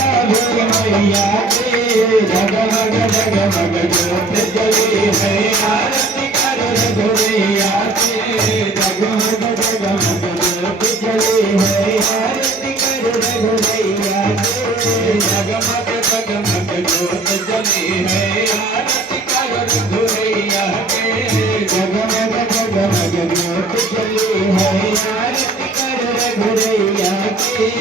मैया के जगमग जगमग ज्योत जली है आरती कर रघुवैया के जगमग जगमग ज्योत जली है आरती कर रघुवैया के जगमग जगमग ज्योत जली है आरती कर रघुवैया के जगमग जगमग ज्योत जली है आरती कर रघुवैया के